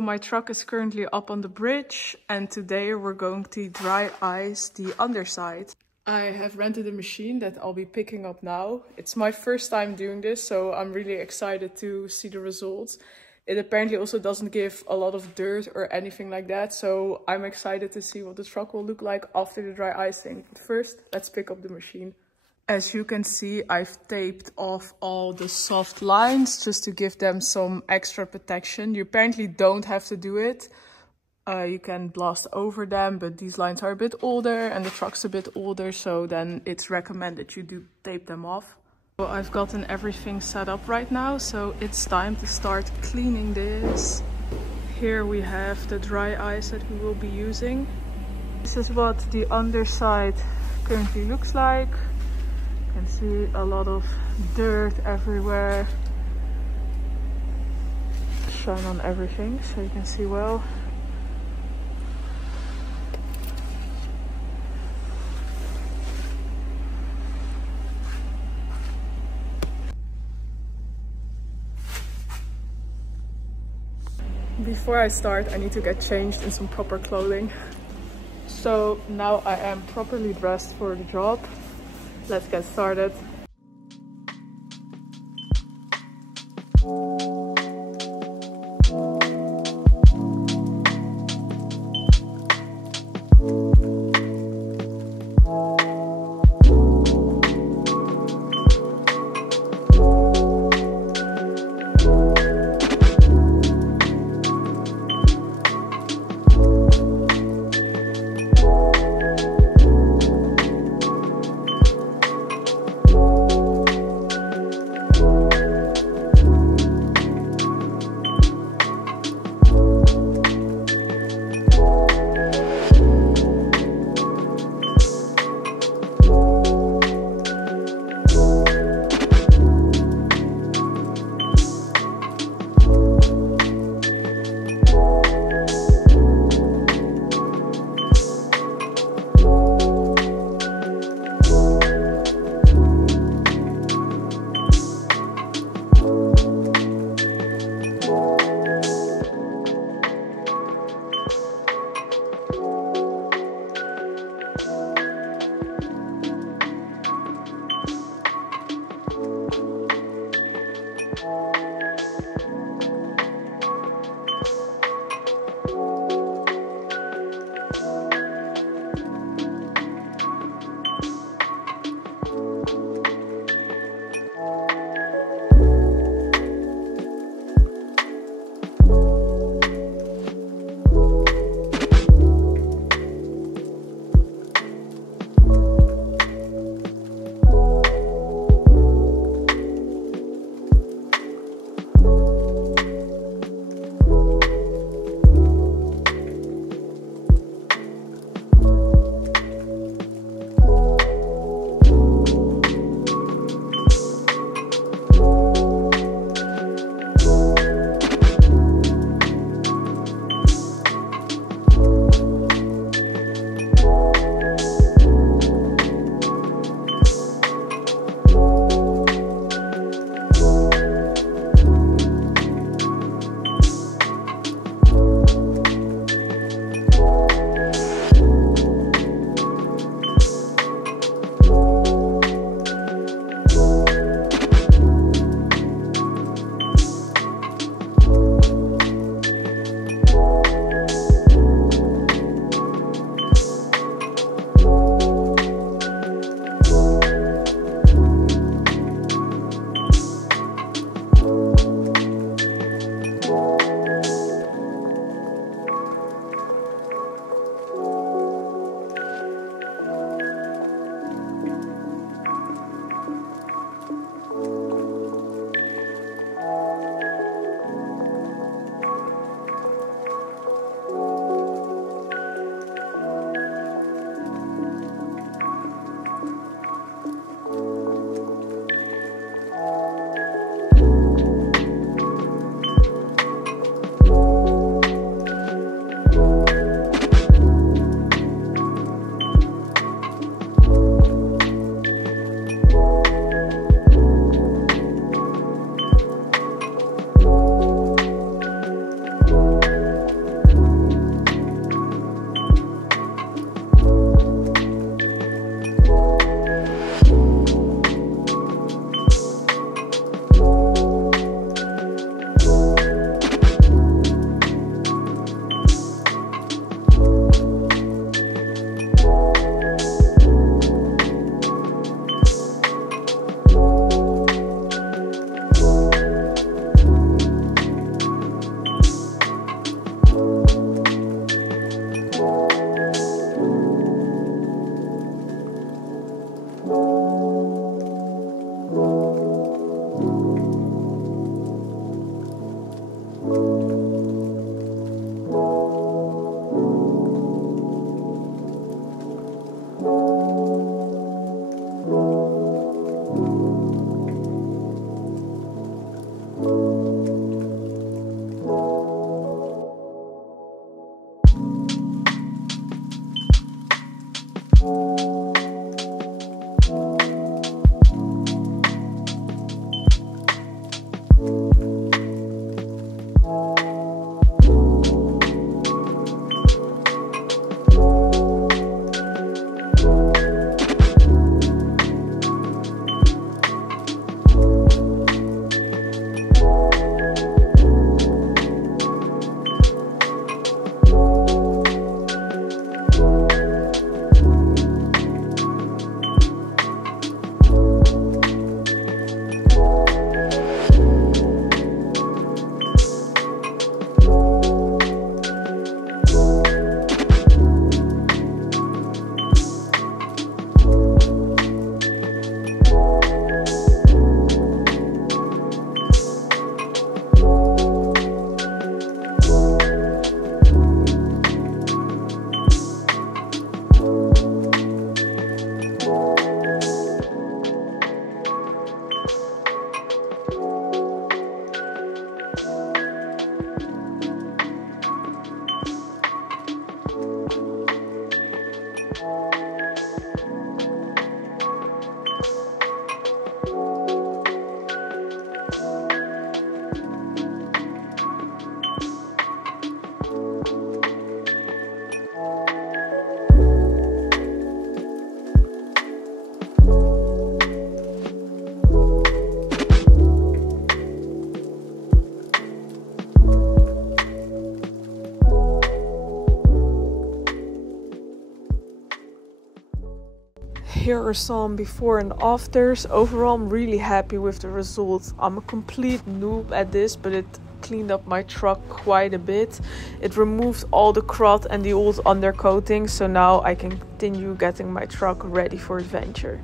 My truck is currently up on the bridge and today we're going to dry ice the underside. I have rented a machine that I'll be picking up now. It's my first time doing this, so I'm really excited to see the results. It apparently also doesn't give a lot of dirt or anything like that, so I'm excited to see what the truck will look like after the dry icing. But first, let's pick up the machine. As you can see, I've taped off all the soft lines just to give them some extra protection. You apparently don't have to do it. You can blast over them, but these lines are a bit older and the truck's a bit older, so then it's recommended you do tape them off. So I've gotten everything set up right now, so it's time to start cleaning this. Here we have the dry ice that we will be using. This is what the underside currently looks like. You can see a lot of dirt everywhere. Shine on everything so you can see well. Before I start, I need to get changed in some proper clothing. So now I am properly dressed for the job. Let's get started. here are some before and afters. Overall, I'm really happy with the results. I'm a complete noob at this, but it cleaned up my truck quite a bit. It removed all the crud and the old undercoating, so now I can continue getting my truck ready for adventure.